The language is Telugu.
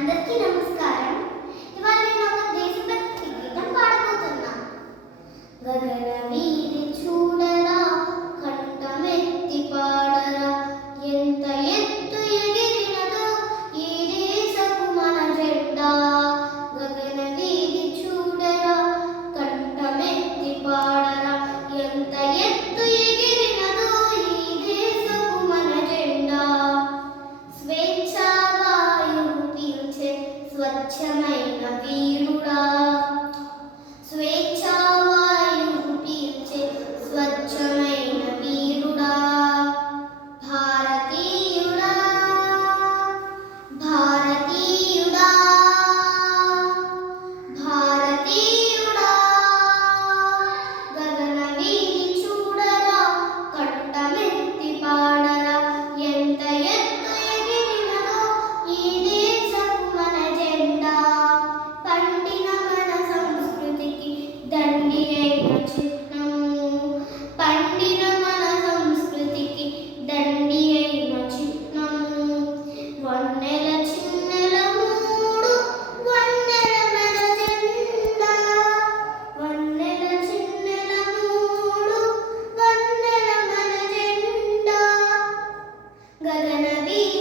అందరికీ నమస్కారం. ఇవాళ నేను ఒక దేశభక్తి గీతం పాడబోతున్నా స్వచ్ఛమైన వీరుడా స్వే be.